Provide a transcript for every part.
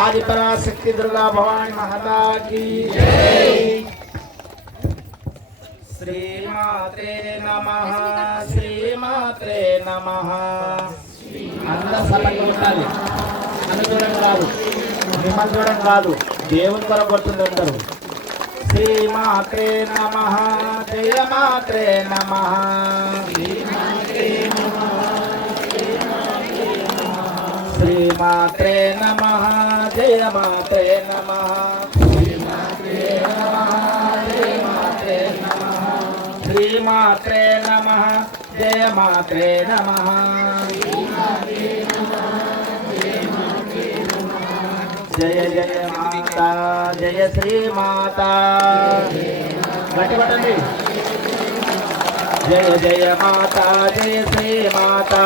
आदि पराशक्ति दुर्गा भवानी माता की श्रीमात्रे नमः श्रीमात्रे नमः अंदर सपन ఉండాలి అన్న చూడడం కాదు మిమ్మల్ని చూడడం కాదు దేవుని కొరకు కొడుతుంది అందరూ श्रीमात्रे नमः जय मात्रे नमः श्रीमात्रे नमः श्रीमात्रे नमः जय मात्रे नमः श्रीमात्रे नमः जय मात्रे नमः श्रीमात्रे नमः जय मात्रे नमः जय जय माता जय श्री माता गट्टी जय जय माता जय श्री माता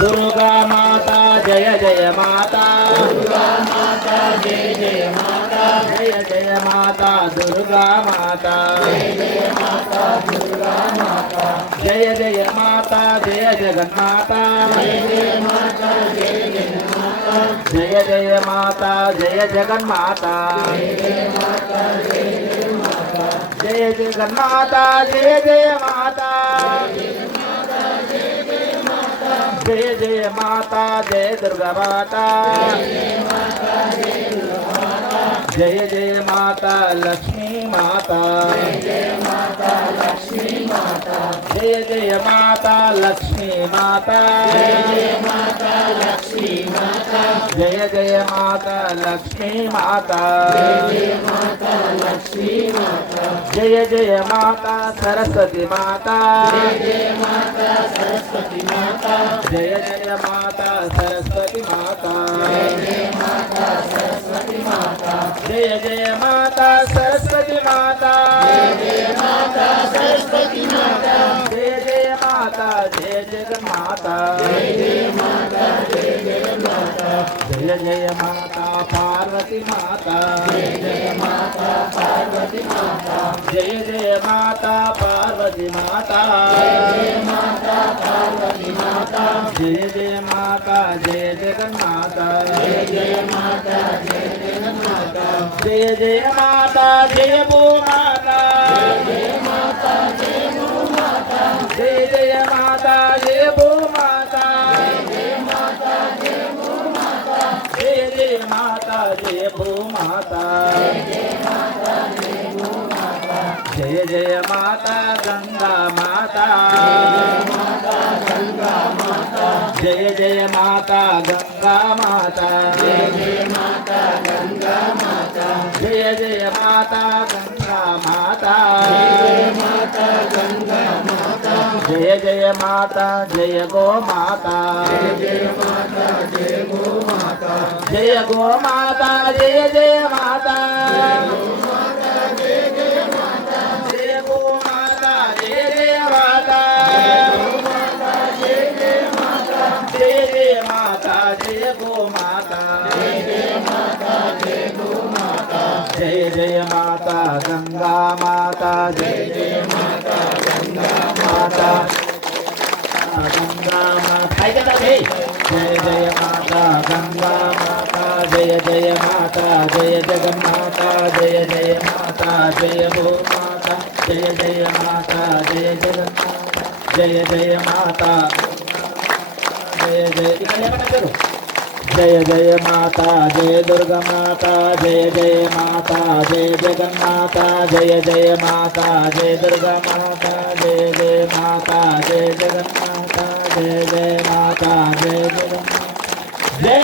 दुर्गा माता जय जय माता दुर्गा माता जय जय माता जय जय माता दुर्गा माता जय जय माता दुर्गा माता जय जय माता जय जगन्माता जय जय माता जय जगन्माता जय जय माता जय जगन्माता जय जगन्माता जय जय माता जय जय माता जय दुर्गा माता जय जय माता लक्ष्मी माता जय माता लक्ष्मी माता जय जय माता लक्ष्मी माता जय माता लक्ष्मी माता जय जय माता लक्ष्मी माता जय माता लक्ष्मी माता जय जय माता सरस्वती माता जय जय माता सरस्वती माता जय जय माता सरस्वती माता जय माता सरस्वती माता जय जय माता सरस्वती माता जय माता सरस्वती माता जय जय माता जय जगन्माता जय माता जय जगन्माता जय जय माता पार्वती माता जय जय माता पार्वती माता जय जय माता पार्वती माता जय माता पार्वती माता जय जय माता जय जगन्माता जय जय माता जय जगन्माता जय जय माता जय भू माता जय माता जय भू माता जय जय माता जय भू माता जय माता जय भू माता जय जय माता जय भू माता जय माता जय भू माता जय जय माता गंगा माता गंगा माता जय जय माता गंगा माता जय जय माता गंगा माता जय जय माता गंगा माता जय माता गंगा माता जय जय माता जय गो माता जय माता जय गो माता जय गो माता जय जय माता जय गो माता जय जय माता जय जय माता जय गो माता जय जय माता जय गो माता जय जय माता गंगा माता जय जय माता गंगा माता गंगा माता जय जय माता गंगा माता जय जय माता जय जगन्माता जय जय माता जय गो माता जय जय माता जय जगन्माता जय जय माता जय जय जय जय माता जय दुर्गा माता जय जय माता जय जगन्माता जय जय माता जय दुर्गा माता जय जय माता जय जगन्माता जय जय माता जय जगन्माता जय